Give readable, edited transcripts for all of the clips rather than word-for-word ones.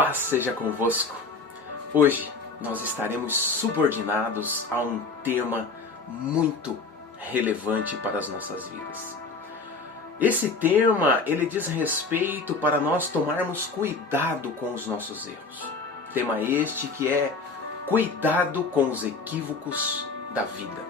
paz seja convosco. Hoje nós estaremos subordinados a um tema muito relevante para as nossas vidas. Esse tema, ele diz respeito para nós tomarmos cuidado com os nossos erros. Tema este que é cuidado com os equívocos da vida.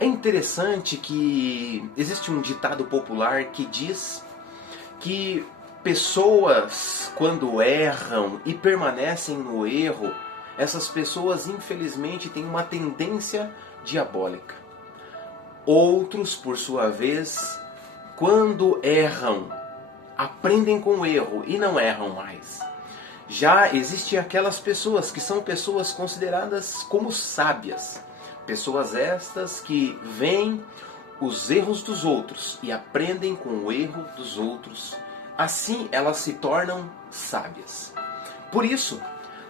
É interessante que existe um ditado popular que diz que pessoas, quando erram e permanecem no erro, essas pessoas infelizmente têm uma tendência diabólica. Outros, por sua vez, quando erram, aprendem com o erro e não erram mais. Já existem aquelas pessoas que são pessoas consideradas como sábias. Pessoas estas que veem os erros dos outros e aprendem com o erro dos outros. Assim elas se tornam sábias. Por isso,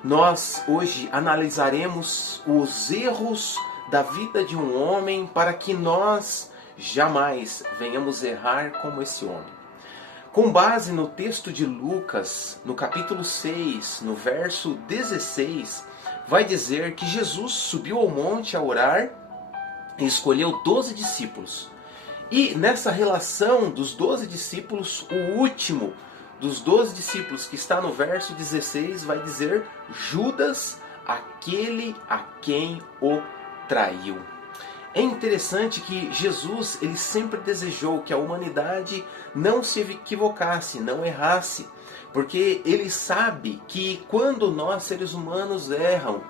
nós hoje analisaremos os erros da vida de um homem para que nós jamais venhamos errar como esse homem. Com base no texto de Lucas, no capítulo 6, no verso 16, vai dizer que Jesus subiu ao monte a orar e escolheu 12 discípulos. E nessa relação dos 12 discípulos, o último dos 12 discípulos, que está no verso 16, vai dizer Judas, aquele a quem o traiu. É interessante que Jesus, ele sempre desejou que a humanidade não se equivocasse, não errasse, porque ele sabe que quando nós seres humanos erram,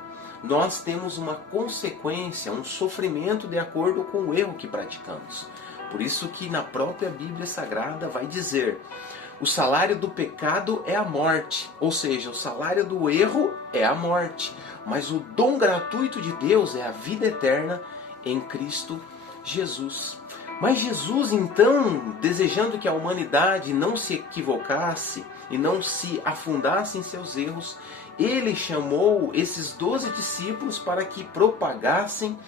nós temos uma consequência, um sofrimento de acordo com o erro que praticamos. Por isso que na própria Bíblia Sagrada vai dizer: o salário do pecado é a morte, ou seja, o salário do erro é a morte, mas o dom gratuito de Deus é a vida eterna em Cristo Jesus. Mas Jesus, então, desejando que a humanidade não se equivocasse e não se afundasse em seus erros, ele chamou esses 12 discípulos para que propagassem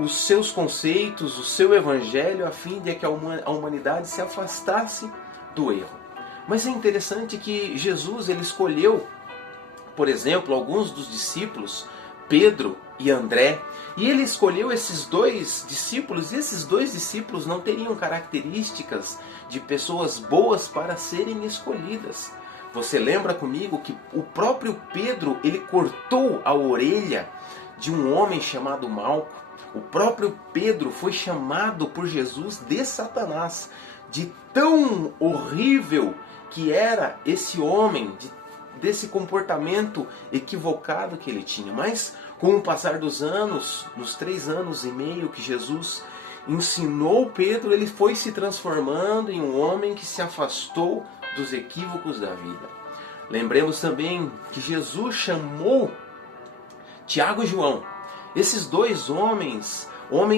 os seus conceitos, o seu evangelho, a fim de que a humanidade se afastasse do erro. Mas é interessante que Jesus, ele escolheu, por exemplo, alguns dos discípulos, Pedro e André, e ele escolheu esses dois discípulos, e esses dois discípulos não teriam características de pessoas boas para serem escolhidas. Você lembra comigo que o próprio Pedro, ele cortou a orelha de um homem chamado Malco. O próprio Pedro foi chamado por Jesus de Satanás, de tão horrível que era esse homem, desse comportamento equivocado que ele tinha. Mas com o passar dos anos, nos 3 anos e meio que Jesus ensinou Pedro, ele foi se transformando em um homem que se afastou dos equívocos da vida. Lembremos também que Jesus chamou Tiago e João. Esses dois homens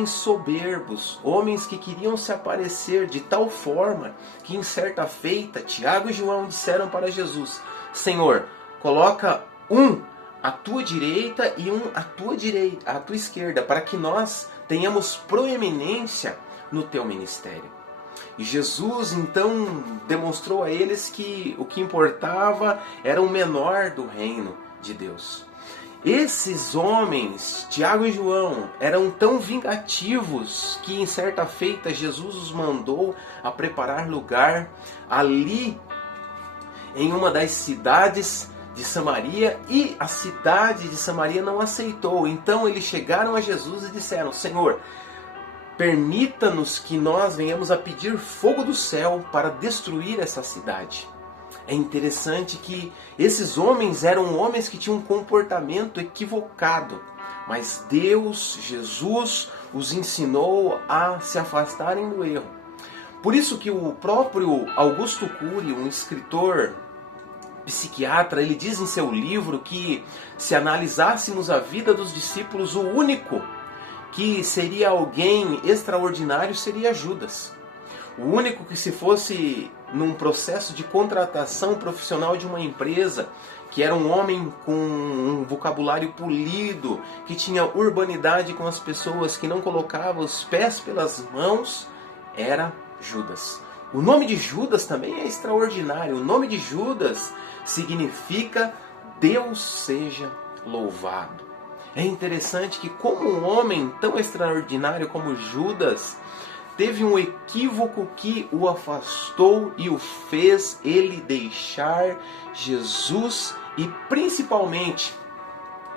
soberbos, homens que queriam se aparecer de tal forma que em certa feita Tiago e João disseram para Jesus: Senhor, coloca um à tua direita e um à tua esquerda, para que nós tenhamos proeminência no teu ministério. E Jesus então demonstrou a eles que o que importava era o menor do reino de Deus. Esses homens, Tiago e João, eram tão vingativos que em certa feita Jesus os mandou a preparar lugar ali em uma das cidades de Samaria, e a cidade de Samaria não aceitou. Então eles chegaram a Jesus e disseram: Senhor, permita-nos que nós venhamos a pedir fogo do céu para destruir essa cidade. É interessante que esses homens eram homens que tinham um comportamento equivocado, mas Deus, Jesus, os ensinou a se afastarem do erro. Por isso que o próprio Augusto Cury, um escritor psiquiatra, ele diz em seu livro que se analisássemos a vida dos discípulos, o único que seria alguém extraordinário seria Judas. O único que, se fosse num processo de contratação profissional de uma empresa, que era um homem com um vocabulário polido, que tinha urbanidade com as pessoas, que não colocava os pés pelas mãos, era Judas. O nome de Judas também é extraordinário. O nome de Judas significa Deus seja louvado. É interessante que como um homem tão extraordinário como Judas teve um equívoco que o afastou e o fez ele deixar Jesus e principalmente,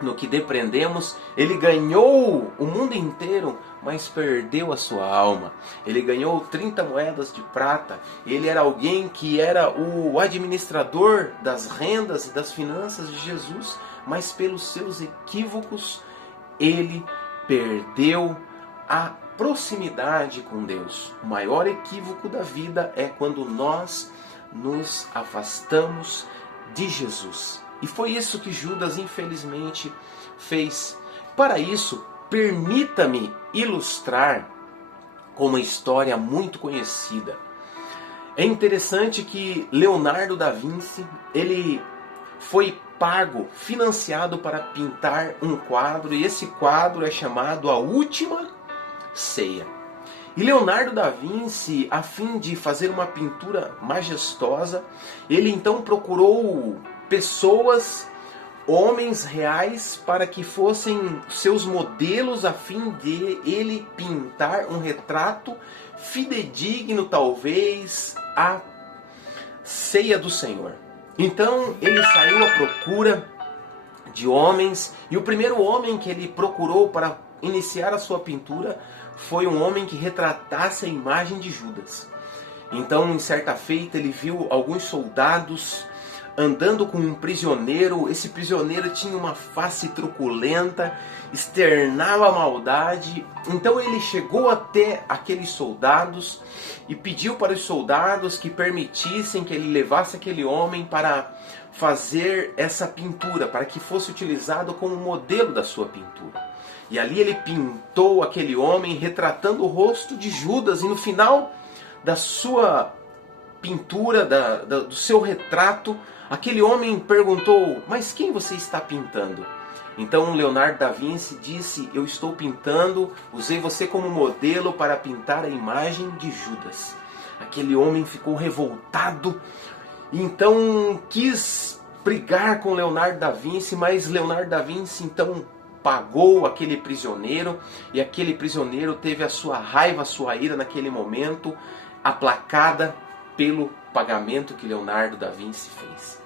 no que depreendemos, ele ganhou o mundo inteiro, mas perdeu a sua alma. Ele ganhou 30 moedas de prata. Ele era alguém que era o administrador das rendas e das finanças de Jesus, mas pelos seus equívocos, ele perdeu a proximidade com Deus. O maior equívoco da vida é quando nós nos afastamos de Jesus. E foi isso que Judas, infelizmente, fez. Para isso, permita-me ilustrar com uma história muito conhecida. É interessante que Leonardo da Vinci, ele foi pago, financiado para pintar um quadro, e esse quadro é chamado A Última Ceia. E Leonardo da Vinci, a fim de fazer uma pintura majestosa, ele então procurou pessoas, homens reais, para que fossem seus modelos, a fim de ele pintar um retrato fidedigno, talvez, à ceia do Senhor. Então ele saiu à procura de homens, e o primeiro homem que ele procurou para iniciar a sua pintura foi um homem que retratasse a imagem de Judas. Então, em certa feita, ele viu alguns soldados andando com um prisioneiro. Esse prisioneiro tinha uma face truculenta, externava maldade. Então ele chegou até aqueles soldados e pediu para os soldados que permitissem que ele levasse aquele homem para fazer essa pintura, para que fosse utilizado como modelo da sua pintura. E ali ele pintou aquele homem retratando o rosto de Judas, e no final da sua pintura, do seu retrato, aquele homem perguntou: mas quem você está pintando? Então Leonardo da Vinci disse: eu estou pintando, usei você como modelo para pintar a imagem de Judas. Aquele homem ficou revoltado, então quis brigar com Leonardo da Vinci, mas Leonardo da Vinci então pagou aquele prisioneiro, e aquele prisioneiro teve a sua raiva, a sua ira naquele momento aplacada pelo pagamento que Leonardo da Vinci fez.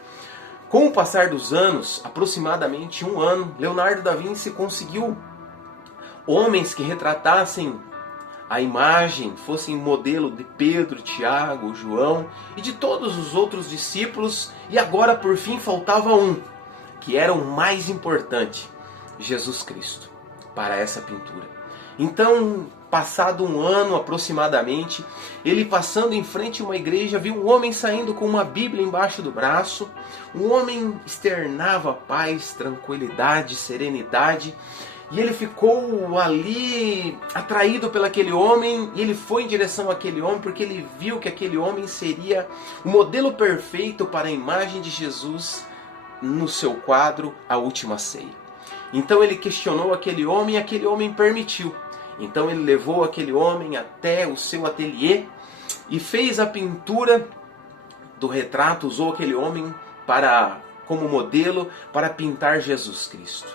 Com o passar dos anos, aproximadamente um ano, Leonardo da Vinci conseguiu homens que retratassem a imagem, fossem modelo de Pedro, Tiago, João e de todos os outros discípulos, e agora por fim faltava um, que era o mais importante: Jesus Cristo, para essa pintura. Então, passado um ano aproximadamente, ele passando em frente a uma igreja, viu um homem saindo com uma Bíblia embaixo do braço. O homem externava paz, tranquilidade, serenidade, e ele ficou ali atraído pelo aquele homem, e ele foi em direção àquele homem porque ele viu que aquele homem seria o modelo perfeito para a imagem de Jesus no seu quadro A Última Ceia. Então ele questionou aquele homem, e aquele homem permitiu. Então ele levou aquele homem até o seu ateliê e fez a pintura do retrato, usou aquele homem como modelo para pintar Jesus Cristo.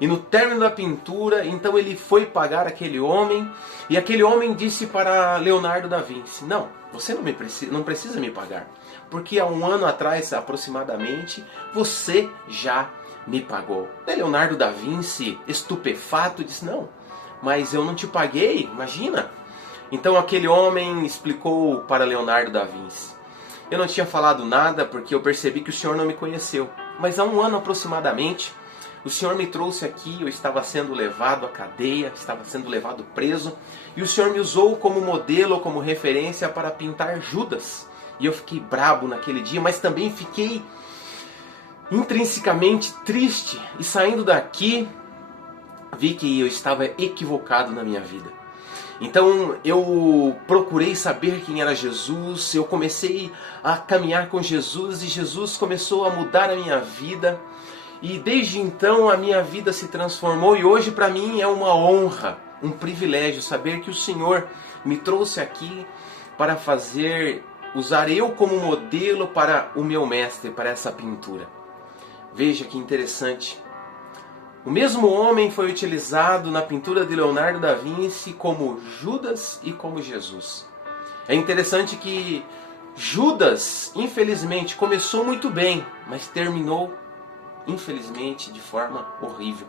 E no término da pintura, então ele foi pagar aquele homem, e aquele homem disse para Leonardo da Vinci: não, você não precisa me pagar, porque há um ano atrás aproximadamente você já me pagou. E Leonardo da Vinci, estupefato, disse: não, mas eu não te paguei, imagina. Então aquele homem explicou para Leonardo da Vinci: eu não tinha falado nada porque eu percebi que o senhor não me conheceu, mas há um ano aproximadamente o senhor me trouxe aqui, eu estava sendo levado à cadeia, estava sendo levado preso, e o senhor me usou como modelo, como referência para pintar Judas. E eu fiquei brabo naquele dia, mas também fiquei intrinsecamente triste, e saindo daqui vi que eu estava equivocado na minha vida. Então eu procurei saber quem era Jesus, eu comecei a caminhar com Jesus, e Jesus começou a mudar a minha vida, e desde então a minha vida se transformou, e hoje para mim é uma honra, um privilégio saber que o Senhor me trouxe aqui para fazer usar eu como modelo para o meu mestre, para essa pintura. Veja que interessante. O mesmo homem foi utilizado na pintura de Leonardo da Vinci como Judas e como Jesus. É interessante que Judas, infelizmente, começou muito bem, mas terminou, infelizmente, de forma horrível.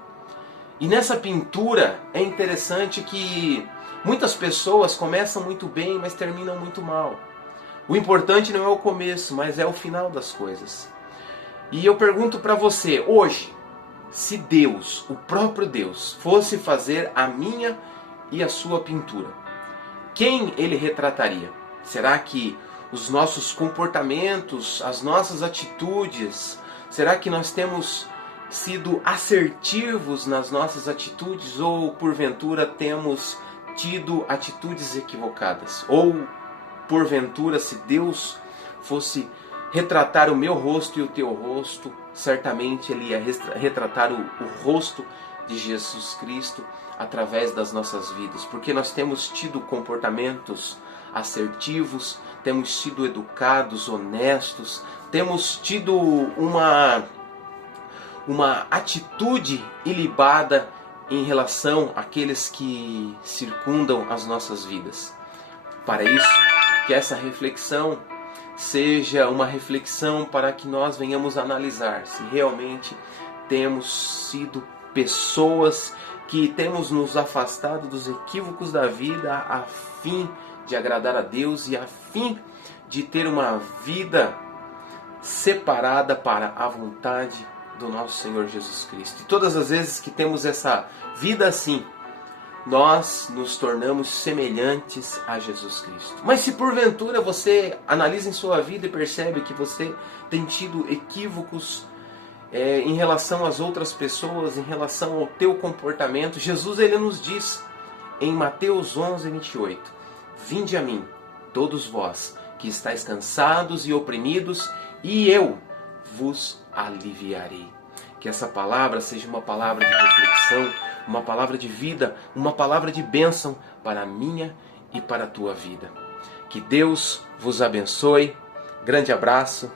E nessa pintura é interessante que muitas pessoas começam muito bem, mas terminam muito mal. O importante não é o começo, mas é o final das coisas. E eu pergunto para você, hoje, se Deus, o próprio Deus, fosse fazer a minha e a sua pintura, quem ele retrataria? Será que os nossos comportamentos, as nossas atitudes, será que nós temos sido assertivos nas nossas atitudes ou porventura temos tido atitudes equivocadas? Ou porventura, se Deus fosse retratar o meu rosto e o teu rosto, certamente Ele ia retratar o rosto de Jesus Cristo através das nossas vidas, porque nós temos tido comportamentos assertivos, temos sido educados, honestos, temos tido uma atitude ilibada em relação àqueles que circundam as nossas vidas. Para isso, que essa reflexão seja uma reflexão para que nós venhamos analisar se realmente temos sido pessoas que temos nos afastado dos equívocos da vida a fim de agradar a Deus e a fim de ter uma vida separada para a vontade do nosso Senhor Jesus Cristo. E todas as vezes que temos essa vida assim, nós nos tornamos semelhantes a Jesus Cristo. Mas se porventura você analisa em sua vida e percebe que você tem tido equívocos em relação às outras pessoas, em relação ao teu comportamento, Jesus ele nos diz em Mateus 11:28, vinde a mim, todos vós que estáis cansados e oprimidos, e eu vos aliviarei. Que essa palavra seja uma palavra de reflexão, uma palavra de vida, uma palavra de bênção para a minha e para a tua vida. Que Deus vos abençoe. Grande abraço.